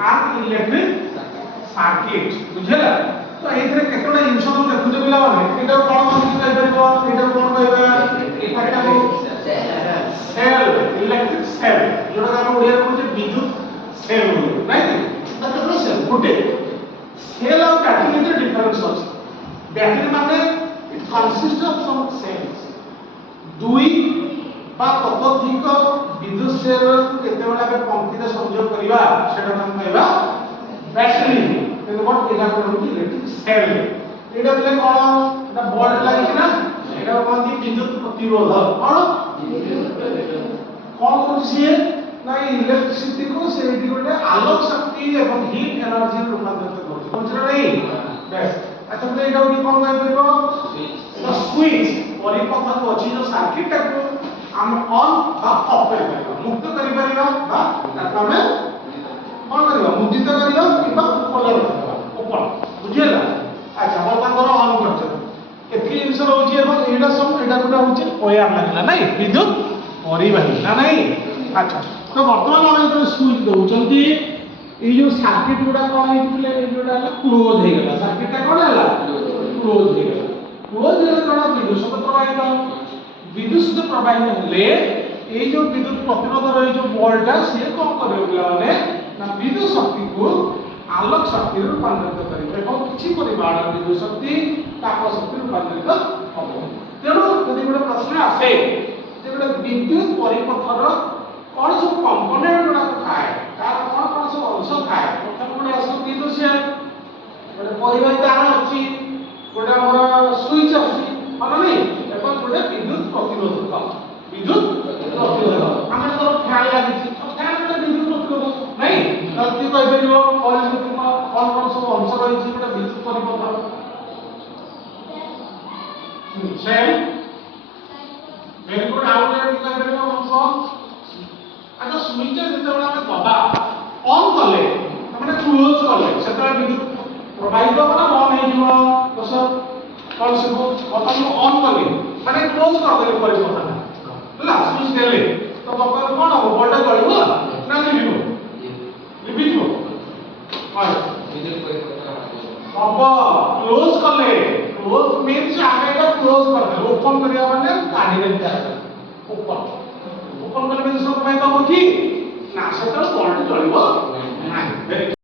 an electric circuit बुझेला तो एथरे केतोडा जिंस हम देखुजे पिला माने एटा कोन कोन कहि परबो एटा कोन कहबा एटा को सेल इलेक्ट्रिक सेल जोडा हम ओडिया कहू जे विद्युत सेल बोली राइट दैट इज सेल गुटे सेल और बैटरी में डिफरेंस अछि बैटरी माने it consist of some cells दुई बा ततोधिक विद्युत सेल केते बेला के पंक्ति रे संयोग करिवा सेटा हम कहबा बैटरी तेनो बट एटा कहू इलेक्ट्रिक सेल एटा बोले कोन एटा बोर्ड लागि ना एटा कहती विद्युत प्रतिरोध कोन करछिए ना इलेक्ट्रिसिटी को सेठी गोटे आलोक शक्ति एवं हीट एनर्जी रूपांतरित करछ कोनछरा नहीं बेस अच्छा तो एटा उनी कोन कहि परबो द स्विच परिपथ को अछि जो सर्किट को हम ऑन बा ऑफ कर परबो मुक्त करि परबो बा ताका में कोन करबो मुद्रित करबो किबा कलर ओपन बुझियला अच्छा बर्तन करो ऑन करछ एथि जिंस रहउची एवं एटा सब एटा गुटा होची ओयार लागला नै विद्युत परिवाही ना नहीं अच्छा तो वर्तमान हम जो स्विच दउचंती ए जो सर्किट गुडा कोन हेतिले ए जोडा क्लोज हे गेला सर्किट ता कोन हला क्लोज हे गेला क्लोज हे कोन विद्युत प्रवाहित हेले ए जो विद्युत प्रतिरोध रही जो वोल्टा से कोन करियो पिला माने ना विद्युत शक्ति को आलोक शक्ति रूपांतरित करियो एवं किछि परिमाण विद्युत शक्ति ताप शक्ति रूपांतरित हबो तेनो यदि गोटे प्रश्न आसे जे गोटे विद्युत परिपथर कौन सब कंपोनेंट गुडा थाए तार कौन सब अंश थाए प्रथम गुडा आसो विद्युत सेल गोटे परिवाही तार आछि गोटे हमर स्विच आछि माने नहीं एवं गोटे विद्युत प्रतिरोधक विद्युत प्रतिरोधक हम तो फैन लागि तो फैन गोटे विद्युत प्रतिरोधक नहीं गलती कहि परिबो कौन कौन सब अंश रही छि गोटे विद्युत परिपथर सेल वेरी गुड आउट कहि परिबो अंश अच्छा स्विच जेते बडा हम दबा ऑन करले माने क्लोज करले सेता विद्युत प्रवाहित होना बंद हे जिवो बस कौन से बटन को ऑन करले माने क्लोज कर देले परिपथ हला स्विच देले तो बकर कोन हो वोल्टेज बढ़िबो ना लिबिबो लिबिबो हां विद्युत परिपथ अब क्लोज करले क्लोज मींस आगे का क्लोज कर दे ओपन करिया माने काढी दे ओपन ओपन करले सब पाए तो होची ना सेटा कोल्ड चलिबो नाही